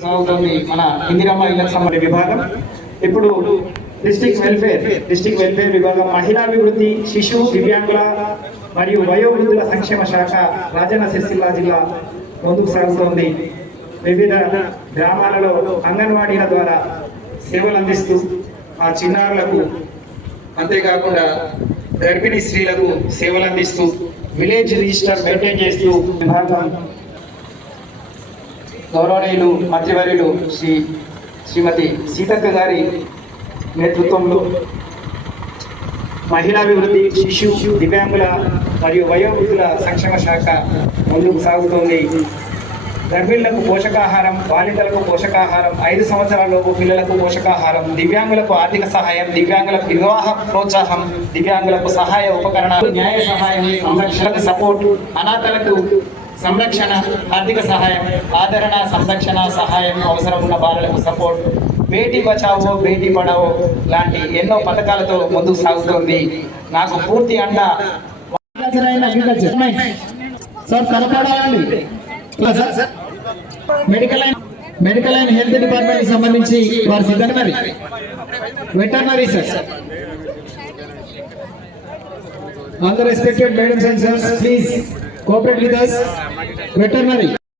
సాగుతుంది మన ఇందిరమ్మ ఇళ్లకు సంబంధించిన విభాగం. ఇప్పుడు డిస్ట్రిక్ట్ వెల్ఫేర్ విభాగం మహిళాభివృద్ధి, శిశు, దివ్యాంగుల మరియు వయోవృద్ధుల సంక్షేమ శాఖ రాజన్న సిరిసిల్ల జిల్లా ముందుకు సాగుతోంది. వివిధ గ్రామాలలో అంగన్వాడీల ద్వారా సేవలు అందిస్తూ ఆ చిన్నారులకు అంతేకాకుండా గర్భిణీ స్త్రీలకు సేవలు అందిస్తూ విలేజ్ రిజిస్టర్ మెయింటైన్ చేస్తూ విభాగం గౌరవనీయులు మంత్రివర్యులు శ్రీమతి సీతక్క గారి నేతృత్వంలో మహిళాభివృద్ధి, శిశు, దివ్యాంగుల మరియు వయోవృద్ధుల సంక్షేమ శాఖ ముందుకు సాగుతోంది. గర్భిణులకు పోషకాహారం, బాలింతలకు పోషకాహారం, 5 సంవత్సరాలలోపు పిల్లలకు పోషకాహారం, దివ్యాంగులకు ఆర్థిక సహాయం, దివ్యాంగులకు వివాహ ప్రోత్సాహం, దివ్యాంగులకు సహాయ ఉపకరణాలు, న్యాయ సహాయం, సంరక్షణకు సపోర్ట్, అనాథలకు సంరక్షణ, ఆర్థిక సహాయం, ఆదరణ, సంరక్షణ, సహాయం, అవసరం ఉన్న బాలలకు సపోర్ట్, బేటీ బచావో బేటీ పడావో లాంటి ఎన్నో పథకాలతో ముందుకు సాగుతోంది. నాకు పూర్తి అండ మెడికల్ అండ్ హెల్త్ డిపార్ట్మెంట్ సంబంధించి వారు సిద్ధంగా veterinary sir. All the respected madams and sirs, please cooperate with us. Veterinary.